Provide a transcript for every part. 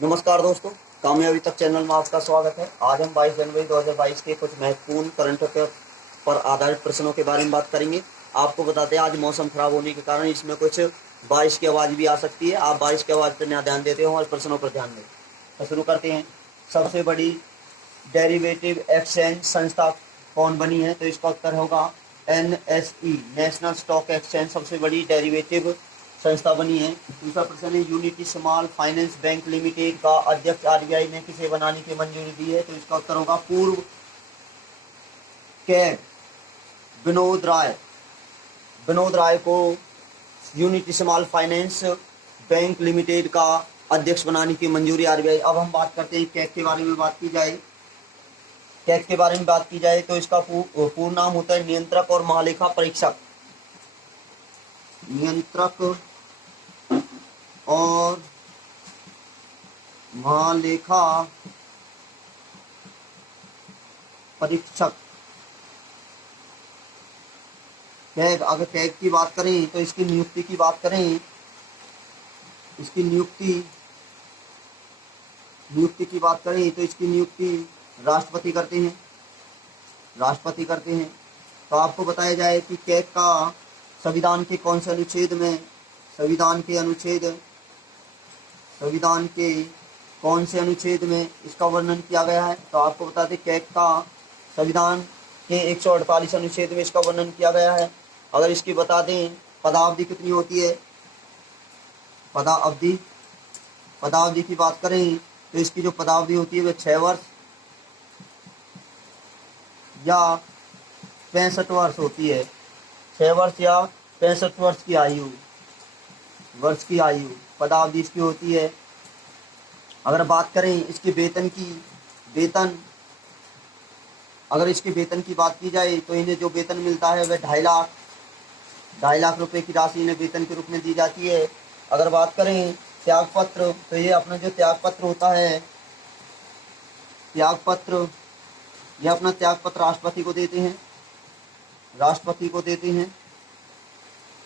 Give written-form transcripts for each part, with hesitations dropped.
नमस्कार दोस्तों, कामयाबी तक चैनल में आपका स्वागत है। आज हम 22 जनवरी 2022 के कुछ महत्वपूर्ण करंट अफेयर पर आधारित प्रश्नों के बारे में बात करेंगे। आपको बताते हैं आज मौसम खराब होने के कारण इसमें कुछ बारिश की आवाज़ भी आ सकती है। आप बारिश की आवाज़ पर ना ध्यान देते हो और प्रश्नों पर ध्यान दें। तो शुरू करते हैं। सबसे बड़ी डेरिवेटिव एक्सचेंज संस्था कौन बनी है? तो इसका उत्तर होगा NSE, नेशनल स्टॉक एक्सचेंज सबसे बड़ी डेरिवेटिव संस्था बनी है। दूसरा प्रश्न है, unity small finance bank limited का अध्यक्ष RBI ने किसे बनाने की मंजूरी दी है? तो इसका उत्तर होगा पूर्व कैग विनोद राय को unity small finance bank limited का अध्यक्ष बनाने की मंजूरी RBI। अब हम बात करते हैं कैग के बारे में बात की जाए तो इसका पूर्ण नाम होता है नियंत्रक और महालेखा परीक्षक। नियंत्रक और महालेखा परीक्षक कैग। अगर कैग की बात करें तो इसकी नियुक्ति की बात करें, इसकी नियुक्ति की बात करें तो इसकी नियुक्ति राष्ट्रपति करते हैं। तो आपको बताया जाए कि कैग का संविधान के कौन से अनुच्छेद में कौन से अनुच्छेद में इसका वर्णन किया गया है? तो आपको बता दें कैग का संविधान के 148 अनुच्छेद में इसका वर्णन किया गया है। अगर इसकी बता दें पदावधि कितनी होती है, पदावधि की बात करें तो इसकी जो पदावधि होती है वह 6 वर्ष या 65 वर्ष होती है। 6 वर्ष या 65 वर्ष की आयु पदावधि इसकी होती है। अगर बात करें इसके वेतन अगर इसके वेतन की बात की जाए तो इन्हें जो वेतन मिलता है वह 2.5 लाख रुपए की राशि इन्हें वेतन के रूप में दी जाती है। अगर बात करें त्यागपत्र, तो ये अपना जो त्यागपत्र होता है, यह अपना त्यागपत्र राष्ट्रपति को देते हैं।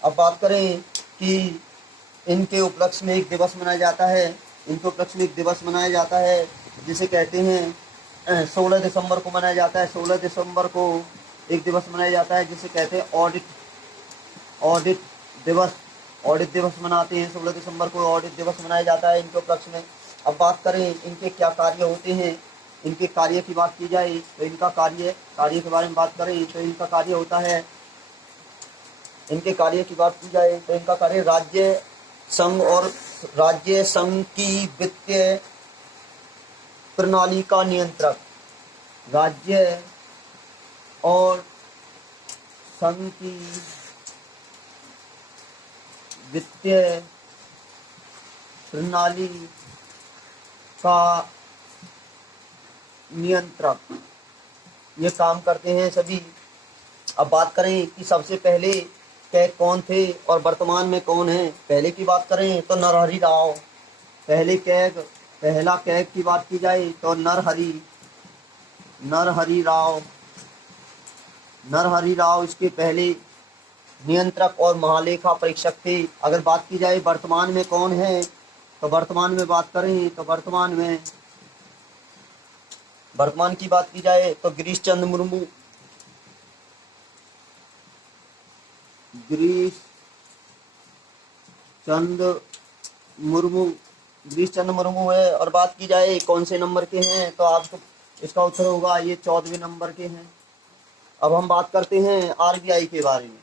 अब बात करें कि इनके उपलक्ष्य में एक दिवस मनाया जाता है, जिसे कहते हैं 16 दिसंबर को मनाया जाता है। 16 दिसंबर को एक दिवस मनाया जाता है जिसे कहते हैं ऑडिट दिवस मनाते हैं। 16 दिसंबर को ऑडिट दिवस मनाया जाता है इनके उपलक्ष्य में। अब बात करें इनके क्या कार्य होते हैं, इनके कार्य की बात की जाए तो इनका कार्य के बारे में बात करें तो इनका कार्य होता है, इनके कार्य की बात की जाए तो इनका कार्य राज्य संघ की वित्तीय प्रणाली का नियंत्रक, राज्य और संघ की वित्तीय प्रणाली का नियंत्रक ये काम करते हैं सभी। अब बात करें कि सबसे पहले कैग कौन थे और वर्तमान में कौन है? पहले की बात करें तो नरहरि राव। पहला कैग की बात की जाए तो नरहरि राव इसके पहले नियंत्रक और महालेखा परीक्षक थे। अगर बात की जाए वर्तमान में कौन है तो वर्तमान की बात की जाए तो गिरीश चंद्र मुर्मू है। और बात की जाए कौन से नंबर के हैं तो आपको इसका उत्तर होगा ये 14वें नंबर के हैं। अब हम बात करते हैं RBI के बारे में।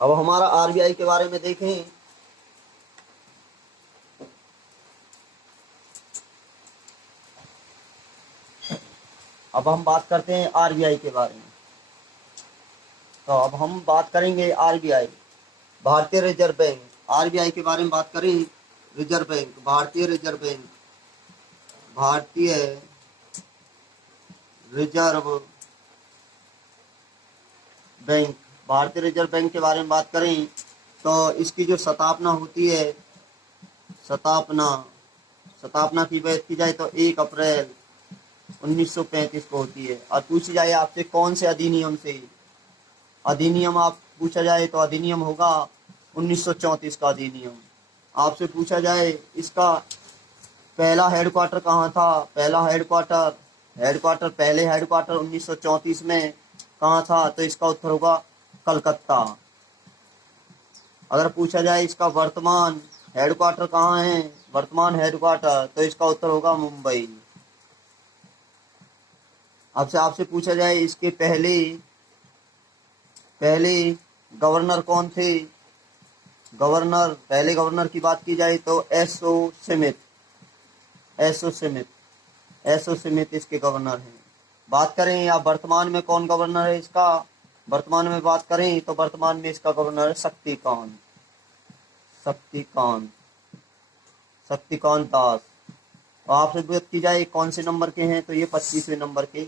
अब हमारा RBI के बारे में देखें अब हम बात करते हैं RBI के बारे में। तो अब हम बात करेंगे RBI, भारतीय रिजर्व बैंक। RBI के बारे में बात करें, रिजर्व बैंक, भारतीय रिजर्व बैंक के बारे में बात करें तो इसकी जो स्थापना होती है, स्थापना की बात की जाए तो 1 अप्रैल 1935 को होती है। और पूछी जाए आपसे कौन से अधिनियम आप पूछा जाए तो अधिनियम होगा 1934 का अधिनियम। आपसे पूछा जाए इसका पहला हेडक्वार्टर कहाँ था? पहला हेडक्वार्टर पहले हेडक्वार्टर 1934 में कहाँ था? तो इसका उत्तर होगा कलकत्ता। अगर पूछा जाए इसका वर्तमान हेडक्वार्टर कहाँ है, वर्तमान हेडक्वार्टर, तो इसका उत्तर होगा मुंबई। आपसे पूछा जाए इसके पहले पहले गवर्नर कौन थे? पहले गवर्नर की बात की जाए तो एसओ स्मिथ इसके गवर्नर हैं। बात करें या वर्तमान में कौन गवर्नर है इसका, वर्तमान में बात करें तो वर्तमान में इसका गवर्नर है शक्तिकांत दास। और आपसे बात की जाए कौन से नंबर के हैं, तो ये 25वें नंबर के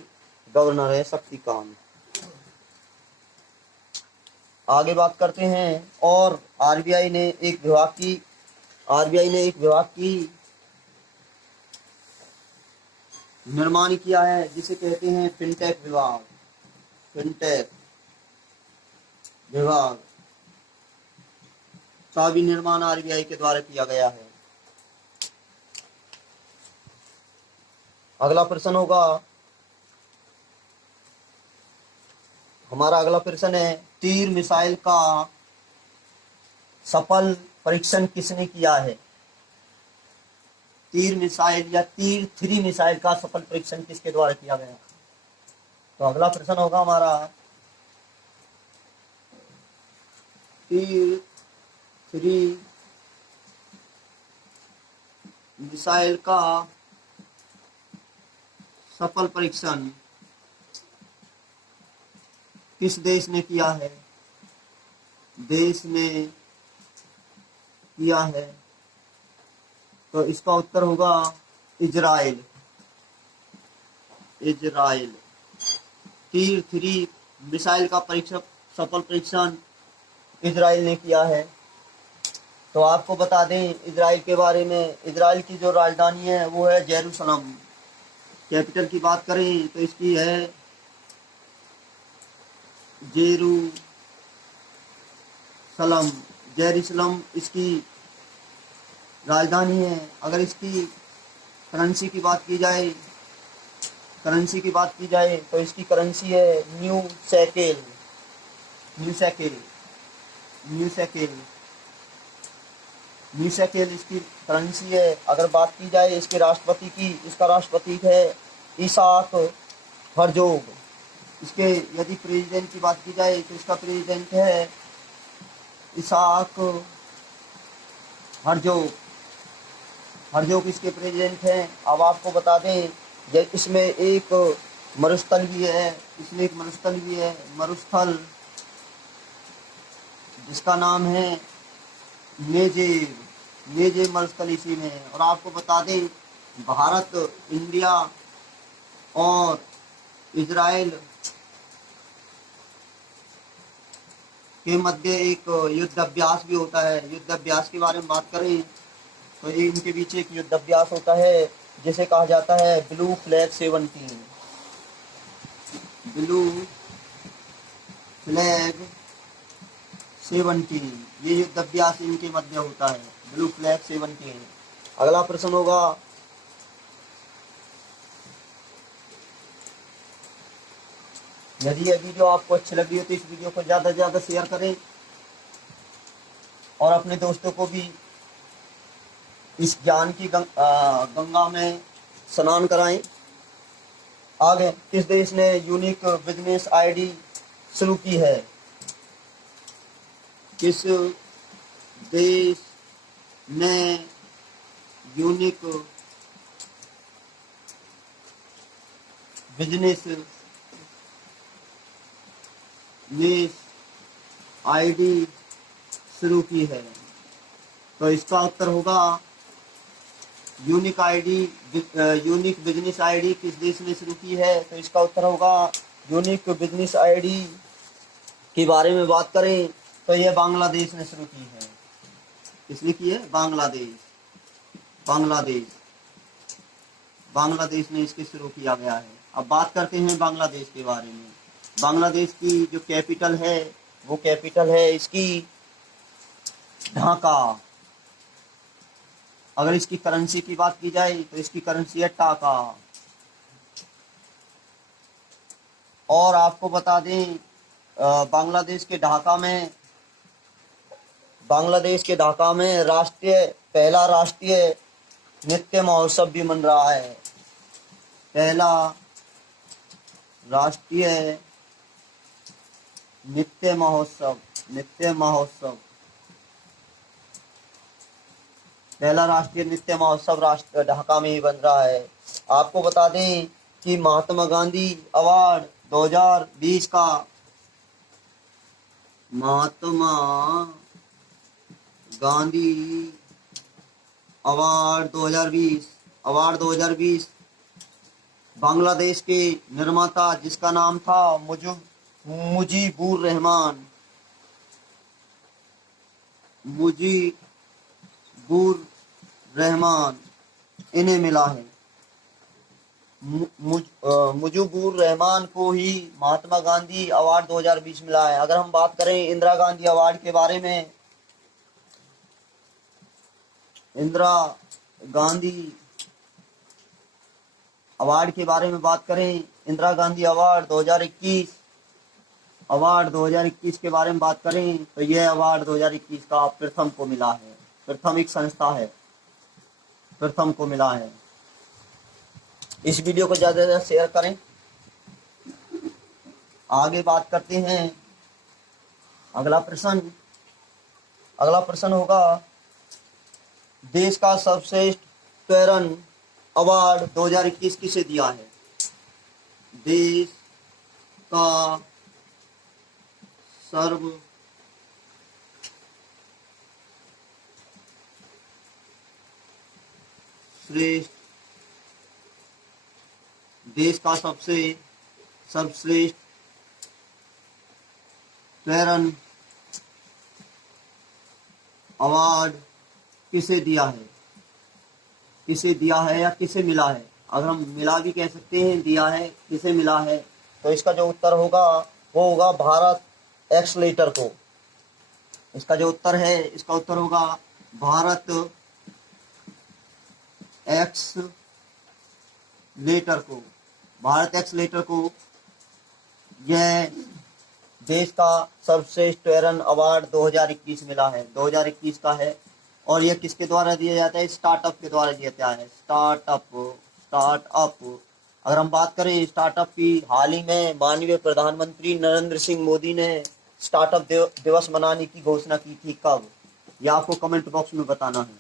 गवर्नर है शक्तिकांत। आगे बात करते हैं। और आरबीआई ने एक विभाग की निर्माण किया है जिसे कहते हैं फिनटेक विभाग का भी निर्माण आरबीआई के द्वारा किया गया है। हमारा अगला प्रश्न है, तीर मिसाइल का सफल परीक्षण किसने किया है? तीर मिसाइल या तीर 3 मिसाइल का सफल परीक्षण किसके द्वारा किया गया? तो अगला प्रश्न होगा हमारा, तीर 3 मिसाइल का सफल परीक्षण किस देश ने किया है? तो इसका उत्तर होगा इजराइल। तीर 3 मिसाइल का सफल परीक्षण इजराइल ने किया है। तो आपको बता दें इजराइल के बारे में, इजराइल की जो राजधानी है वो है जेरूसलम। कैपिटल की बात करें तो इसकी है जेरूसलम इसकी राजधानी है। अगर इसकी करेंसी की बात की जाए तो इसकी करेंसी है न्यू शेकेल इसकी करेंसी है। अगर बात की जाए इसके राष्ट्रपति की, इसका राष्ट्रपति है इसाक हर्जोग। इसके यदि प्रेसिडेंट की बात की जाए तो इसका प्रेसिडेंट है इसाक हर्जोग इसके प्रेसिडेंट हैं। अब आपको बता दें इसमें एक मरुस्थल भी है, मरुस्थल जिसका नाम है नेजेब मरुस्थल इसी में है। और आपको बता दें भारत, इंडिया और इजराइल के मध्य एक युद्ध अभ्यास भी होता है। युद्ध अभ्यास के बारे में बात करें तो इनके बीच एक युद्ध अभ्यास होता है जिसे कहा जाता है ब्लू फ्लैग 17। ये युद्ध अभ्यास इनके मध्य होता है, ब्लू फ्लैग 17। अगला प्रश्न होगा, यदि ये वीडियो आपको अच्छी लगी हो तो इस वीडियो को ज़्यादा से ज़्यादा शेयर करें और अपने दोस्तों को भी इस ज्ञान की गंगा में स्नान कराएं। आगे, किस देश ने यूनिक बिजनेस आईडी शुरू की है? किस देश ने यूनिक बिजनेस आईडी शुरू की है? तो इसका उत्तर होगा यूनिक बिजनेस आईडी किस देश ने शुरू की है? तो इसका उत्तर होगा यूनिक बिजनेस आईडी के बारे में बात करें तो यह बांग्लादेश ने शुरू की है। किसने की है? बांग्लादेश ने इसके शुरू किया गया है। अब बात करते हैं बांग्लादेश के बारे में। बांग्लादेश की जो कैपिटल है वो कैपिटल है इसकी ढाका। अगर इसकी करेंसी की बात की जाए तो इसकी करेंसी है टाका। और आपको बता दें बांग्लादेश के ढाका में पहला राष्ट्रीय नृत्य महोत्सव भी मन रहा है। पहला राष्ट्रीय नृत्य महोत्सव पहला राष्ट्रीय नृत्य महोत्सव ढाका में ही बन रहा है। आपको बता दें कि महात्मा गांधी अवार्ड 2020 का महात्मा गांधी अवार्ड 2020 बांग्लादेश के निर्माता जिसका नाम था मुजीबुर रहमान इन्हें मिला है। मुजीबुर रहमान को ही महात्मा गांधी अवार्ड 2020 मिला है। अगर हम बात करें इंदिरा गांधी अवार्ड के बारे में, इंदिरा गांधी अवार्ड के बारे में बात करें, इंदिरा गांधी अवार्ड 2021 के बारे में बात करें तो यह अवार्ड 2021 का प्रथम को मिला है। प्रथम एक संस्था है, प्रथम को मिला है। इस वीडियो को ज़्यादा से ज़्यादा शेयर करें। आगे बात करते हैं। अगला प्रश्न होगा, देश का सर्वश्रेष्ठ तैरन अवार्ड 2021 किसे दिया है? देश का सर्वश्रेष्ठ तैरन अवार्ड किसे दिया है या किसे मिला है? अगर हम मिला भी कह सकते हैं, दिया है, किसे मिला है, तो इसका जो उत्तर होगा वो होगा भारत एक्सलेटर को। इसका उत्तर होगा भारत एक्सलेटर को। यह देश का सर्वश्रेष्ठ तैरन अवार्ड 2021 मिला है, 2021 का है। और यह किसके द्वारा दिया जाता है? स्टार्टअप के द्वारा दिया जाता है। स्टार्टअप अगर हम बात करें स्टार्टअप की, हाल ही में माननीय प्रधानमंत्री नरेंद्र सिंह मोदी ने स्टार्टअप दिवस मनाने की घोषणा की थी। कब? यह आपको कमेंट बॉक्स में बताना है।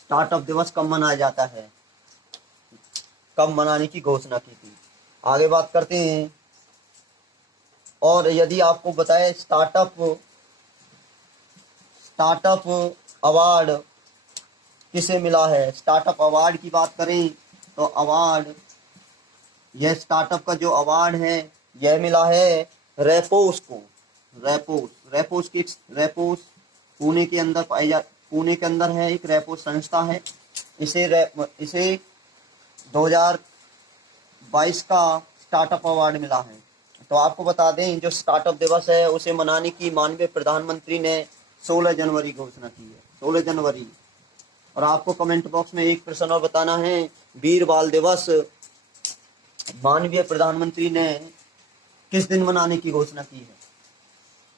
स्टार्टअप दिवस कब मनाया जाता है, कब मनाने की घोषणा की थी। आगे बात करते हैं। और यदि आपको बताए स्टार्टअप अवार्ड किसे मिला है, स्टार्टअप अवार्ड की बात करें तो यह स्टार्टअप का जो अवार्ड है यह मिला है रेपोस को। रेपोस पुणे के अंदर है, एक रेपोस संस्था है। इसे 2022 का स्टार्टअप अवार्ड मिला है। तो आपको बता दें, जो स्टार्टअप दिवस है उसे मनाने की माननीय प्रधानमंत्री ने 16 जनवरी घोषणा की है, 16 जनवरी। और आपको कमेंट बॉक्स में एक प्रश्न और बताना है, वीर बाल दिवस माननीय प्रधानमंत्री ने किस दिन मनाने की घोषणा की है?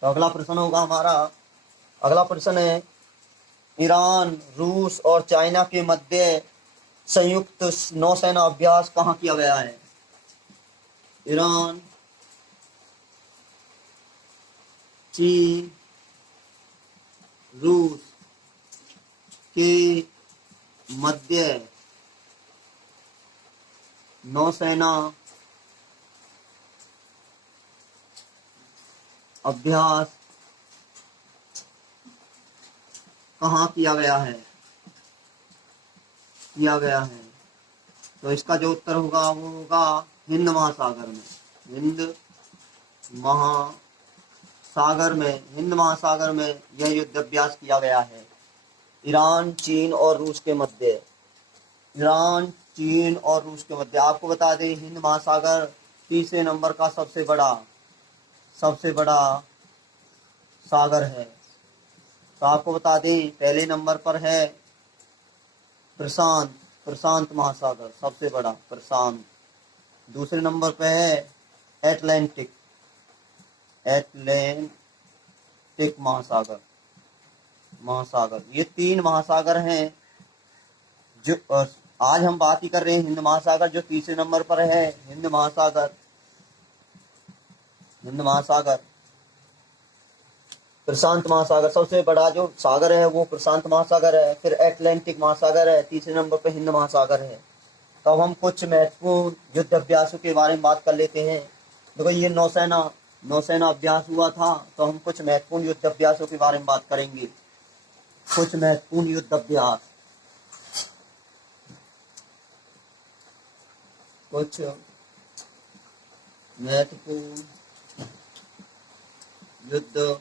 तो अगला प्रश्न होगा हमारा, अगला प्रश्न है, ईरान, रूस और चाइना के मध्य संयुक्त नौसेना अभ्यास कहाँ किया गया है? ईरान, चीन, रूस के मध्य नौसेना अभ्यास कहाँ किया गया है? तो इसका जो उत्तर होगा वो होगा हिंद महासागर में यह युद्ध अभ्यास किया गया है। ईरान, चीन और रूस के मध्य। आपको बता दें, हिंद महासागर तीसरे नंबर का सबसे बड़ा सागर है। तो आपको बता दें, पहले नंबर पर है प्रशांत प्रशांत महासागर सबसे बड़ा प्रशांत। दूसरे नंबर पे है एटलांटिक एटलांटिक महासागर महासागर। ये 3 महासागर हैं जो आज हम बात ही कर रहे हैं हिंद महासागर जो तीसरे नंबर पर है। हिंद महासागर प्रशांत महासागर सबसे बड़ा जो सागर है वो प्रशांत महासागर है। फिर एटलांटिक महासागर है, तीसरे नंबर पर हिंद महासागर है। तो अब हम कुछ महत्वपूर्ण युद्ध अभ्यासों के बारे में बात कर लेते हैं। देखो ये नौसेना अभ्यास हुआ था, तो हम कुछ महत्वपूर्ण युद्ध अभ्यासों के बारे में बात करेंगे। कुछ महत्वपूर्ण युद्ध अभ्यास, कुछ महत्वपूर्ण युद्ध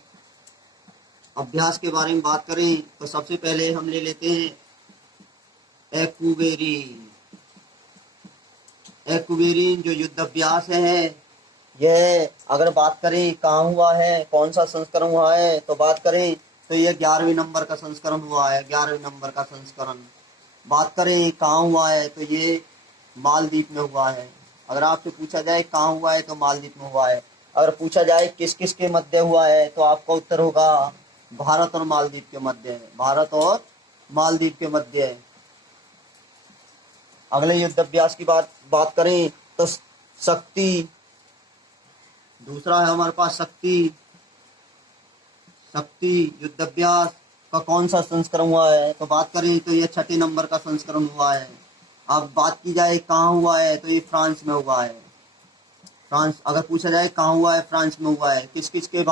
अभ्यास के बारे में बात करें तो सबसे पहले हम ले लेते हैं एक्वेरिन जो युद्ध अभ्यास है। यह अगर बात करें कहाँ हुआ है, कौन सा संस्करण हुआ है, तो बात करें तो यह 11वें नंबर का संस्करण हुआ है। 11वें नंबर का संस्करण। बात करें कहाँ हुआ है तो ये मालदीव में हुआ है। अगर आपसे पूछा जाए कहाँ हुआ है तो मालदीव में हुआ है। अगर पूछा जाए किस किस के मध्य हुआ है तो आपका उत्तर होगा भारत और मालदीव के मध्य है। भारत और मालदीव के मध्य है। अगले युद्ध अभ्यास की बात करें तो शक्ति, दूसरा है हमारे पास शक्ति युद्ध अभ्यास का कौन सा संस्करण हुआ है तो बात करें तो यह 6ठे नंबर का संस्करण हुआ है। अब बात की जाए कहाँ हुआ है तो ये फ्रांस में हुआ है। फ्रांस, अगर पूछा जाए कहाँ हुआ है, फ्रांस में हुआ है। किस किस के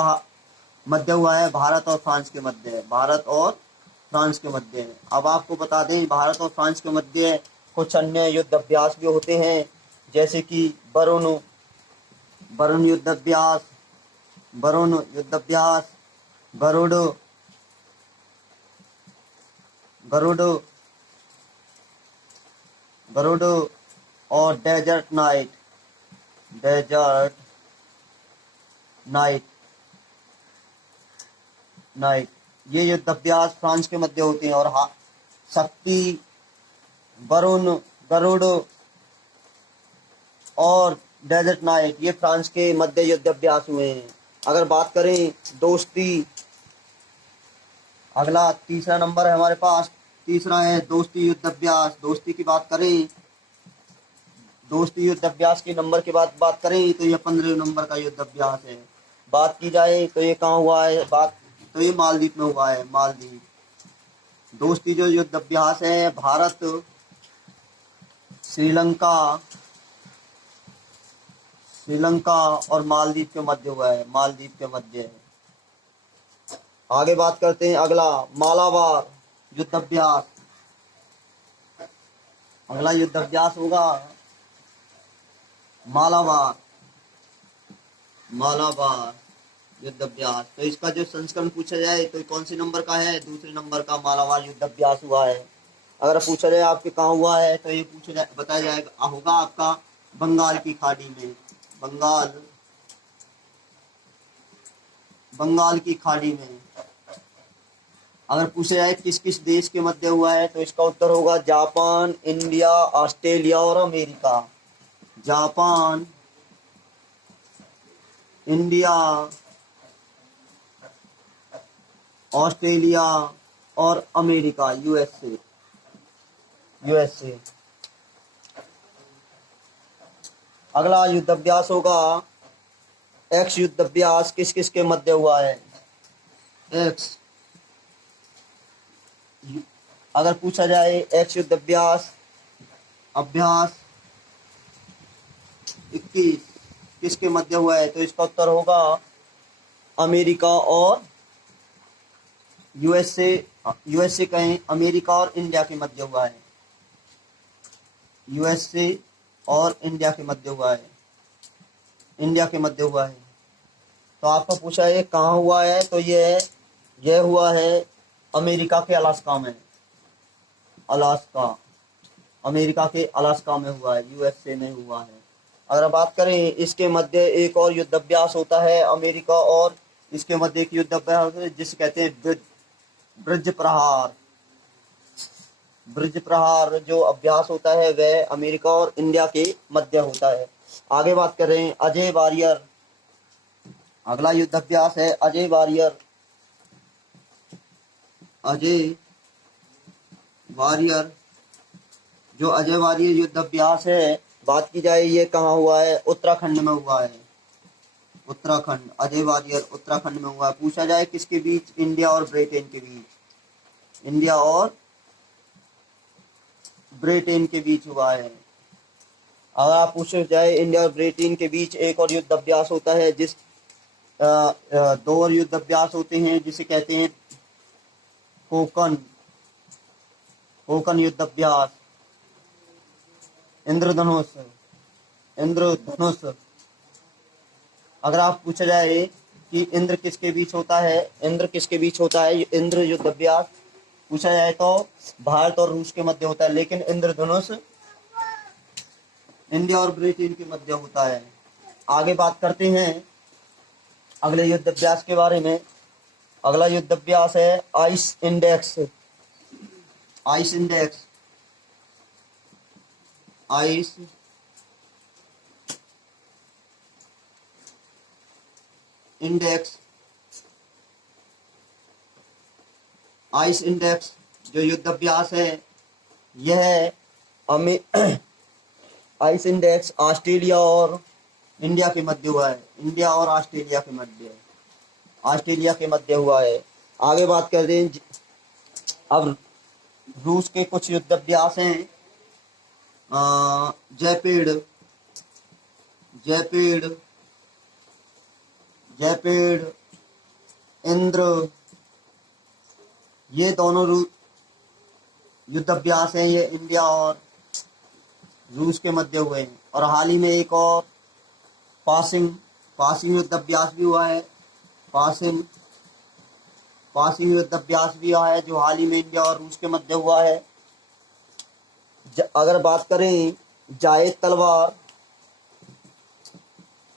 मध्य हुआ है, भारत और फ्रांस के मध्य है। भारत और फ्रांस के मध्य है। अब आपको बता दें भारत और फ्रांस के मध्य कुछ अन्य युद्ध अभ्यास भी होते हैं, जैसे कि बरून युद्ध अभ्यास, गरुड़ और डेजर्ट नाइट ये युद्ध अभ्यास फ्रांस के मध्य होते हैं। और शक्ति, बरून, गरुड़ और डेजर्ट नाइट ये फ्रांस के मध्य युद्ध अभ्यास हुए हैं। अगर बात करें दोस्ती, अगला तीसरा नंबर है हमारे पास, तीसरा है दोस्ती युद्ध अभ्यास। दोस्ती की बात करें, दोस्ती युद्ध अभ्यास के नंबर की बात करें तो ये 15वें नंबर का युद्ध अभ्यास है। बात की जाए तो ये कहाँ हुआ है, तो ये मालदीव में हुआ है। मालदीव। दोस्ती जो युद्ध अभ्यास है भारत, श्रीलंका और मालदीव के मध्य हुआ है। मालदीव के मध्य है। आगे बात करते हैं अगला मालाबार युद्ध अभ्यास। अगला युद्ध अभ्यास होगा मालाबार युद्ध अभ्यास। तो इसका जो संस्करण पूछा जाए तो कौन से नंबर का है, दूसरे नंबर का मालाबार युद्ध अभ्यास हुआ है। अगर पूछा जाए आपके कहाँ हुआ है तो ये बताया जाएगा होगा आपका बंगाल की खाड़ी में। बंगाल की खाड़ी में। अगर पूछा जाए किस किस देश के मध्य हुआ है तो इसका उत्तर होगा जापान, इंडिया, ऑस्ट्रेलिया और अमेरिका। जापान, इंडिया, ऑस्ट्रेलिया और अमेरिका, यूएसए। अगला युद्ध अभ्यास होगा एक्स युद्ध अभ्यास। किस किस के मध्य हुआ है, एक्स। अगर पूछा जाए एक्स युद्ध अभ्यास 21 किसके मध्य हुआ है तो इसका उत्तर होगा अमेरिका और यूएसए कहें, अमेरिका और इंडिया के मध्य हुआ है। यूएसए और इंडिया के मध्य हुआ है। तो आपको पूछा है कहाँ हुआ है तो यह हुआ है अमेरिका के अलास्का में। अमेरिका के अलास्का में हुआ है, यूएसए में हुआ है। अगर बात करें इसके मध्य एक और युद्ध अभ्यास होता है अमेरिका और इसके मध्य एक युद्ध अभ्यास होता है जिसे कहते हैं ब्रिज ब्रिज प्रहार जो अभ्यास होता है वह अमेरिका और इंडिया के मध्य होता है। आगे बात कर रहे हैं अजय वारियर। अगला युद्ध अभ्यास है अजय वारियर। अजय वारियर, जो अजय वारियर युद्ध अभ्यास है, बात की जाए ये कहाँ हुआ है? उत्तराखंड में हुआ है। उत्तराखंड, अजय वारियर उत्तराखंड में हुआ है। पूछा जाए किसके बीच? इंडिया और ब्रिटेन के बीच। इंडिया और ब्रिटेन के बीच हुआ है। अगर आप पूछे जाए इंडिया और ब्रिटेन के बीच एक और युद्ध अभ्यास होता है, दो और युद्ध अभ्यास होते हैं जिसे कहते हैं कोकन, कोकन युद्ध अभ्यास। इंद्रधनुष, इंद्रधनुष। अगर आप पूछा जाए कि इंद्र किसके बीच होता है, इंद्र किसके बीच होता है, इंद्र युद्ध अभ्यास पूछा जाए तो भारत और रूस के मध्य होता है, लेकिन इंद्रधनुष इंडिया और ब्रिटेन के मध्य होता है। आगे बात करते हैं अगले युद्ध अभ्यास के बारे में। अगला युद्ध अभ्यास है ice index. Ice index, ice index. Ice index जो युद्ध अभ्यास है यह आइस इंडेक्स ऑस्ट्रेलिया और इंडिया के मध्य हुआ है। इंडिया और ऑस्ट्रेलिया के मध्य, ऑस्ट्रेलिया के मध्य हुआ है। आगे बात करते हैं अब रूस के कुछ युद्ध अभ्यास हैं। जयपेड़, जयपेड़, जयपेड़, इंद्र, ये दोनों युद्ध अभ्यास हैं, ये इंडिया और रूस के मध्य हुए हैं। और हाल ही में एक और पासिंग, पासिंग युद्ध अभ्यास भी हुआ है। पासिंग, पासिंग युद्ध अभ्यास भी हुआ है जो हाल ही में इंडिया और रूस के मध्य हुआ है। अगर बात करें जायद तलवार,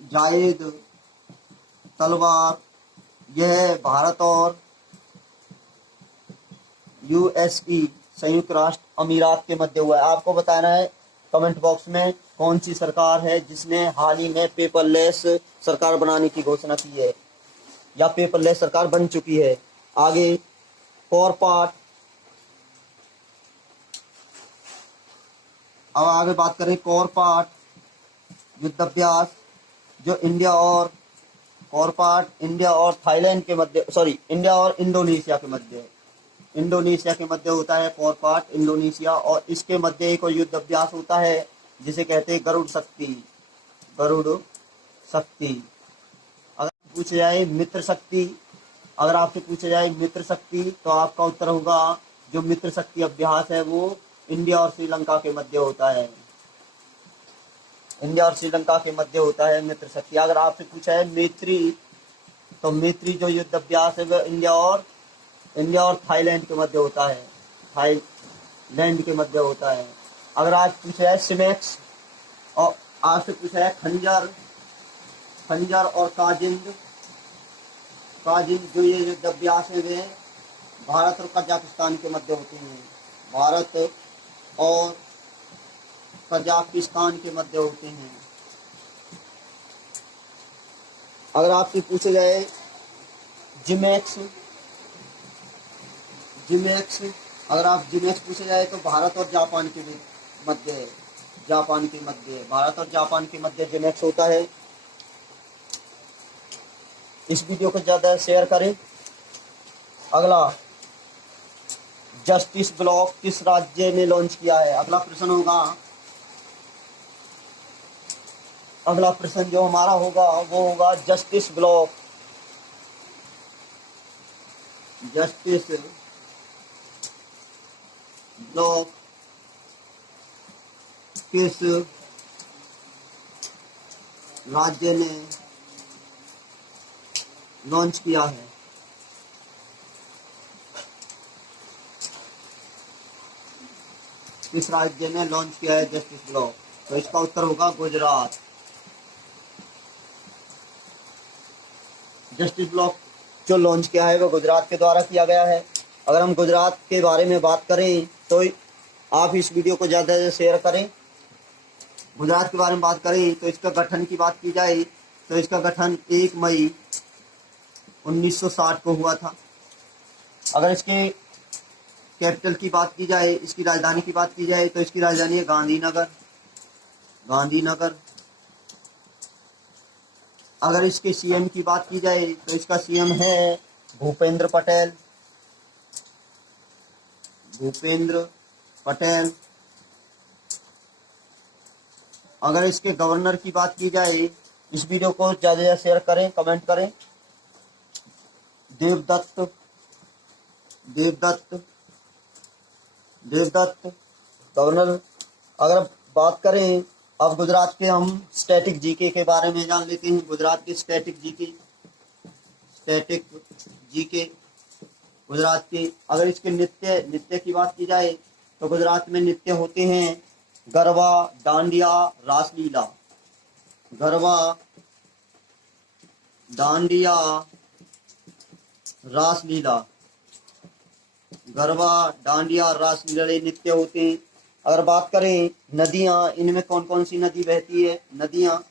जायद तलवार, यह भारत और यूएसई संयुक्त राष्ट्र अमीरात के मध्य हुआ है। आपको बताना है कमेंट बॉक्स में कौन सी सरकार है जिसने हाल ही में पेपरलेस सरकार बनाने की घोषणा की है या पेपरलेस सरकार बन चुकी है। आगे कोरपाट, अब आगे बात करें कोरपाट युद्ध अभ्यास जो इंडिया और कोरपाट इंडिया और थाईलैंड के मध्य, सॉरी इंडिया और इंडोनेशिया के मध्य, इंडोनेशिया के मध्य होता है कोरपाट, इंडोनेशिया। और इसके मध्य एक और युद्ध अभ्यास होता है जिसे कहते हैं गरुड़ शक्ति, गरुड़ शक्ति। अगर पूछा जाए मित्र शक्ति, अगर आपसे पूछा जाए मित्र शक्ति तो आपका उत्तर होगा जो मित्र शक्ति अभ्यास है वो इंडिया और श्रीलंका के मध्य होता है। इंडिया और श्रीलंका के मध्य होता है मित्र शक्ति। अगर आपसे पूछा है मैत्री, तो मैत्री जो युद्ध अभ्यास है वह इंडिया और थाईलैंड के मध्य होता है, थाईलैंड के मध्य होता है। अगर आज पूछा है सिमेक्स और आपसे पूछा है खंजर, खंजर और काजिंद, काजिंद जो ये युद्ध अभ्यास है वे भारत और कजाकिस्तान के मध्य होते हैं, भारत और कजाकिस्तान के मध्य होते हैं। अगर आपसे पूछा जाए जिमेक्स, जिमेक्स, अगर आप जिमेक्स पूछे जाए तो भारत और जापान के मध्य है, जापान के मध्य, भारत और जापान के मध्य जिमेक्स होता है। इस वीडियो को ज़्यादा शेयर करें। अगला जस्टिस ब्लॉक किस राज्य ने लॉन्च किया है? अगला प्रश्न होगा, अगला प्रश्न जो हमारा होगा वो होगा जस्टिस ब्लॉक, जस्टिस ब्लॉक किस राज्य ने लॉन्च किया है? किस राज्य ने लॉन्च किया है जस्टिस ब्लॉक? तो इसका उत्तर होगा गुजरात। जस्टिस ब्लॉक जो लॉन्च किया है वो गुजरात के द्वारा किया गया है। अगर हम गुजरात के बारे में बात करें तो आप इस वीडियो को ज़्यादा से शेयर करें। गुजरात के बारे में बात करें तो इसका गठन की बात की जाए तो इसका गठन 1 मई 1960 को हुआ था। अगर इसके कैपिटल की बात की जाए, इसकी राजधानी की बात की जाए तो इसकी राजधानी है गांधीनगर। गांधीनगर। अगर इसके सीएम की बात की जाए तो इसका सीएम है भूपेंद्र पटेल। भूपेंद्र पटेल। अगर इसके गवर्नर की बात की जाए, इस वीडियो को ज़्यादा से ज़्यादा शेयर करें, कमेंट करें। देवदत्त। देवदत्त। देवदत्त गवर्नर। अगर बात करें अब गुजरात के, हम स्टैटिक जीके के बारे में जान लेते हैं। गुजरात के static GK. Static GK Gujarat के। अगर इसके नृत्य की बात की जाए तो गुजरात में नृत्य होते हैं गरबा, डांडिया, रासलीला। गरबा, डांडिया, रासलीला। गरबा, डांडिया, रासलीला नृत्य होते हैं। अगर बात करें नदियाँ, इनमें कौन कौन सी नदी बहती है? नदियाँ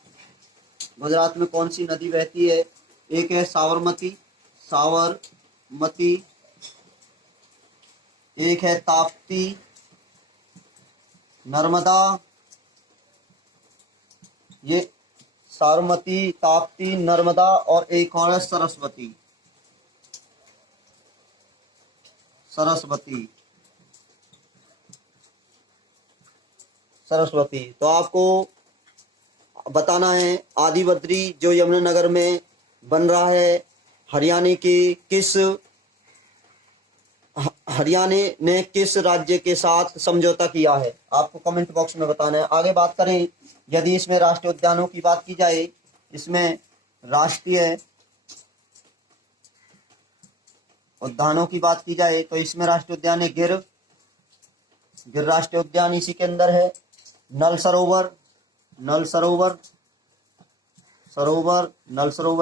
गुजरात में कौन सी नदी बहती है? एक है साबरमती। साबरमती। एक है ताप्ती, नर्मदा। ये साबरमती, ताप्ती, नर्मदा और एक और है सरस्वती। सरस्वती। सरस्वती। तो आपको बताना है आदि बद्री जो यमुनानगर में बन रहा है, हरियाणा ने किस राज्य के साथ समझौता किया है? आपको कमेंट बॉक्स में बताना है। आगे बात करें यदि इसमें राष्ट्रीय उद्यानों की बात की जाए, इसमें राष्ट्रीय उद्यानों की बात की जाए तो इसमें राष्ट्रीय उद्यान है गिर राष्ट्रीय उद्यान इसी के अंदर है। नल सरोवर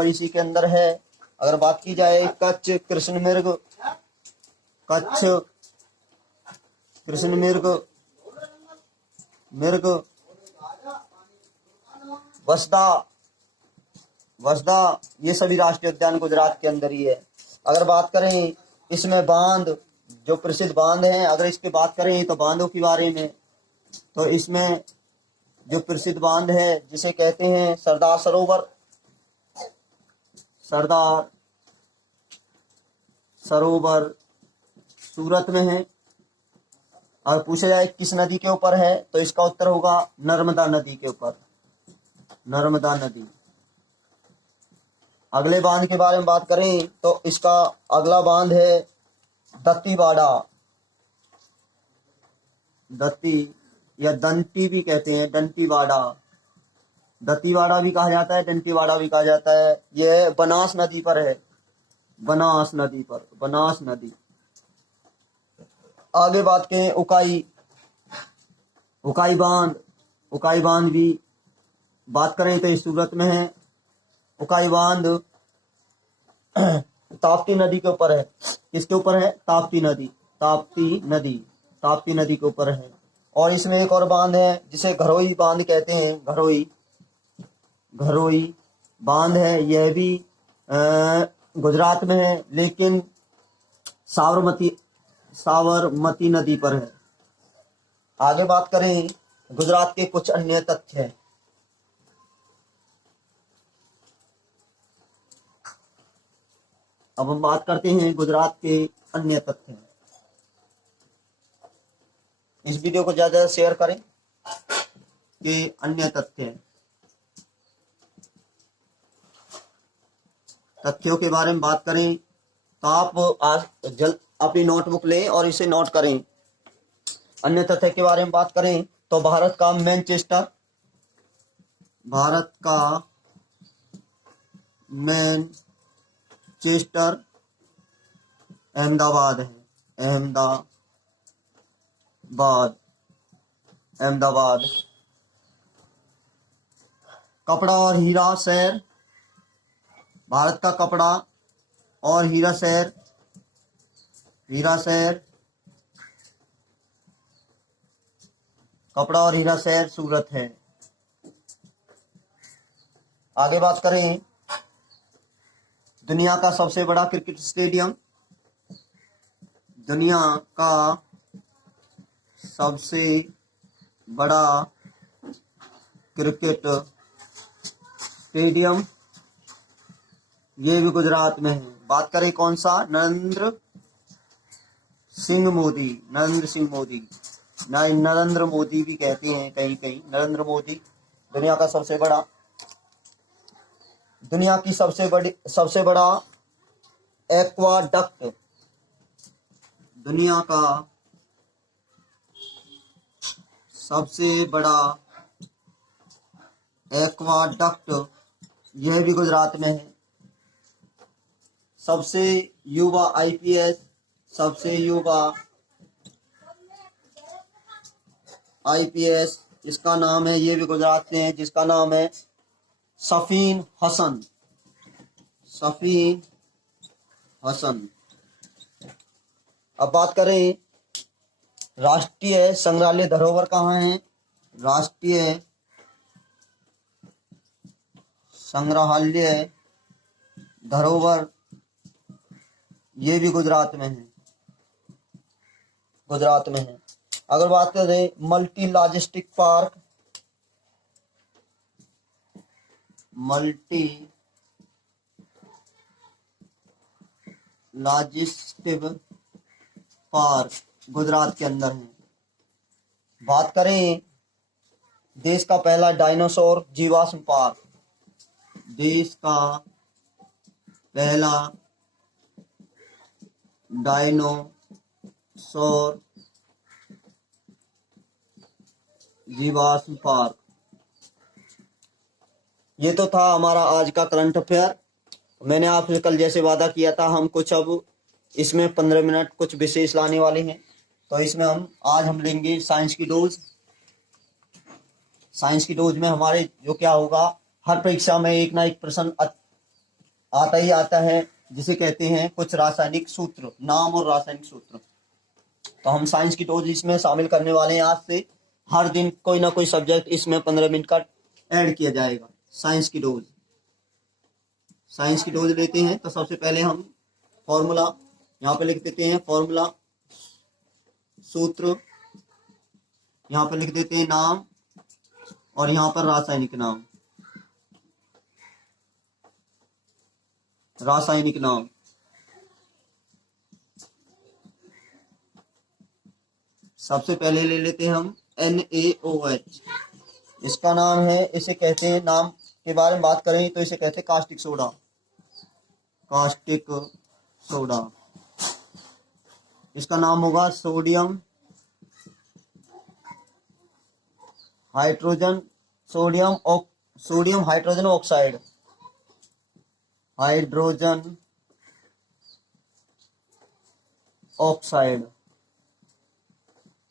इसी के अंदर है। अगर बात की जाए कच्छ कृष्ण मृग वसदा, ये सभी राष्ट्रीय उद्यान गुजरात के अंदर ही है। अगर बात करें इसमें बांध, जो प्रसिद्ध बांध हैं, अगर इसकी बात करें तो बांधों के बारे में, तो इसमें जो प्रसिद्ध बांध है जिसे कहते हैं सरदार सरोवर सूरत में है। अगर पूछा जाए किस नदी के ऊपर है तो इसका उत्तर होगा नर्मदा नदी के ऊपर। नर्मदा नदी। अगले बांध के बारे में बात करें तो इसका अगला बांध है दत्तीवाड़ा। दत्ती या दंती भी कहते हैं, दंतीवाड़ा। दत्तीवाड़ा भी कहा जाता है, दंतीवाड़ा भी कहा जाता है। यह बनास नदी पर है। बनास नदी। आगे बात करें उकाई बांध भी बात करें तो इस सूरत में है। उकाई बांध ताप्ती नदी के ऊपर है। किसके ऊपर है? ताप्ती नदी के ऊपर है। और इसमें एक और बांध है जिसे घरोई बांध कहते हैं। घरोई बांध है। यह भी गुजरात में है, लेकिन साबरमती नदी पर है। आगे बात करें गुजरात के कुछ अन्य तथ्य हैं। अब हम बात करते हैं गुजरात के अन्य तथ्य। इस वीडियो को ज्यादा शेयर करें कि अन्य तथ्यों के बारे में बात करें तो आप आज जल्द अपनी नोटबुक लें और इसे नोट करें। अन्य तथ्य के बारे में बात करें तो भारत का मैनचेस्टर अहमदाबाद है। अहमदाबाद। कपड़ा और हीरा शहर, भारत का कपड़ा और हीरा शहर कपड़ा और हीरा शहर सूरत है। आगे बात करें दुनिया का सबसे बड़ा क्रिकेट स्टेडियम। दुनिया का सबसे बड़ा क्रिकेट स्टेडियम ये भी गुजरात में है। बात करें कौन सा, नरेंद्र सिंह मोदी। नरेंद्र मोदी भी कहते हैं कहीं कहीं, नरेंद्र मोदी। दुनिया का सबसे बड़ा, दुनिया की सबसे बड़ा एक्वाडक्ट। दुनिया का सबसे बड़ा एक्वाडक्ट यह भी गुजरात में है। सबसे युवा आईपीएस इसका नाम है, ये भी गुजरात में है, जिसका नाम है सफीन हसन। अब बात करें राष्ट्रीय संग्रहालय धरोहर कहाँ है। राष्ट्रीय संग्रहालय धरोहर ये भी गुजरात में है। अगर बात करें मल्टी लॉजिस्टिक पार्क गुजरात के अंदर है। बात करें देश का पहला डायनासोर जीवाश्म पार्क। देश का पहला डायनासोर जीवाश्म पार्क। ये तो था हमारा आज का करंट अफेयर। मैंने आपसे कल जैसे वादा किया था, हम कुछ अब इसमें 15 मिनट कुछ विशेष लाने वाले हैं। तो इसमें आज हम लेंगे साइंस की डोज। साइंस की डोज में हमारे जो क्या होगा, हर परीक्षा में एक ना एक प्रश्न आता ही आता है, जिसे कहते हैं कुछ रासायनिक सूत्र, नाम और रासायनिक सूत्र। तो हम साइंस की डोज इसमें शामिल करने वाले हैं। आज से हर दिन कोई ना कोई सब्जेक्ट इसमें 15 मिनट का ऐड किया जाएगा। साइंस की डोज लेते हैं। तो सबसे पहले हम फॉर्मूला यहाँ पे लिख देते हैं, फॉर्मूला सूत्र यहाँ पे लिख देते हैं, नाम और यहाँ पर रासायनिक नाम। सबसे पहले ले लेते हैं हम NaOH। इसका नाम है, इसे कहते हैं, नाम के बारे में बात करें तो इसे कहते हैं कास्टिक सोडा। इसका नाम होगा सोडियम हाइड्रोजन ऑक्साइड।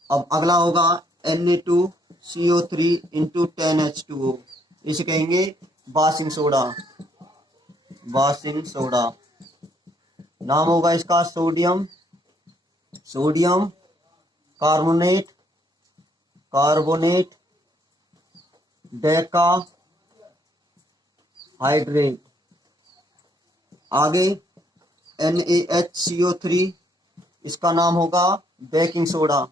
अब अगला होगा Na2CO3 इंटू 10H2O। इसे कहेंगे वाशिंग सोडा। नाम होगा इसका सोडियम कार्बोनेट डेका हाइड्रेट। आगे NaHCO3, इसका नाम होगा बेकिंग सोडा।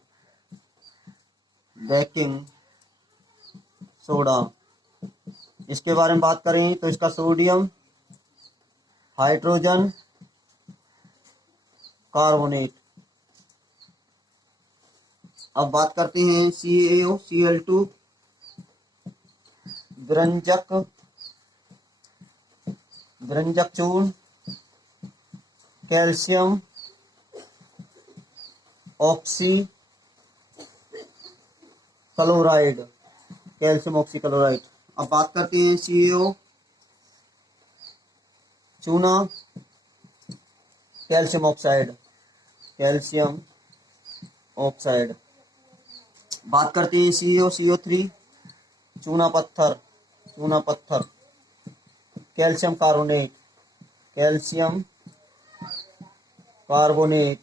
इसके बारे में बात करें तो इसका सोडियम हाइड्रोजन कार्बोनेट। अब बात करते हैं CaOCl2 विरंजक चूर्ण, कैल्शियम ऑक्सीक्लोराइड। अब बात करते हैं CaO चूना, कैल्शियम ऑक्साइड। बात करते हैं CaOCO3 चूना पत्थर, कैल्शियम कार्बोनेट।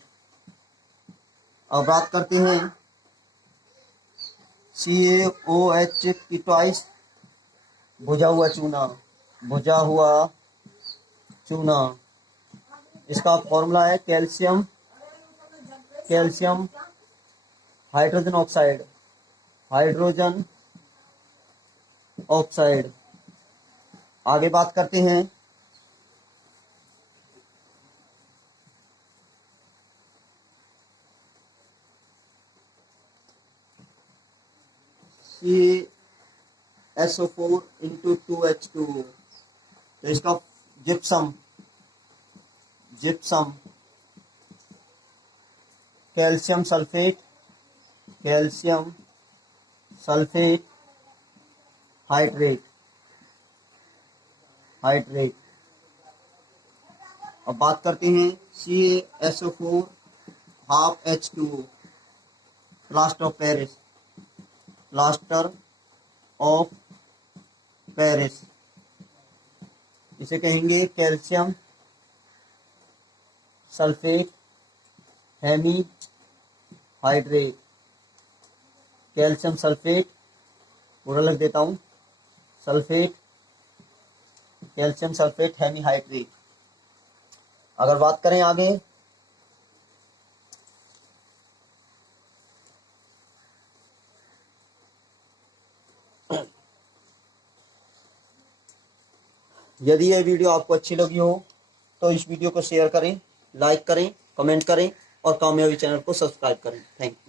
अब बात करते हैं CaOH कीटॉइस, भुजा हुआ चूना, भुजा हुआ चूना। इसका फॉर्मूला है calcium, calcium hydrogen oxide, hydrogen oxide. आगे बात करते हैं CaSO4 इंटू 2H2, तो इसका gypsum, gypsum, calcium sulphate, calcium sulphate hydrate, hydrate. अब बात करते हैं CaSO4 half H2O, plaster of Paris, plaster of Paris. इसे कहेंगे calcium sulphate hemihydrate, calcium sulphate, पूरा लिख देता हूँ, sulphate, calcium sulphate hemihydrate. अगर बात करें आगे, यदि यह वीडियो आपको अच्छी लगी हो तो इस वीडियो को शेयर करें, लाइक करें, कमेंट करें और कामयाबी चैनल को सब्सक्राइब करें। Thank you.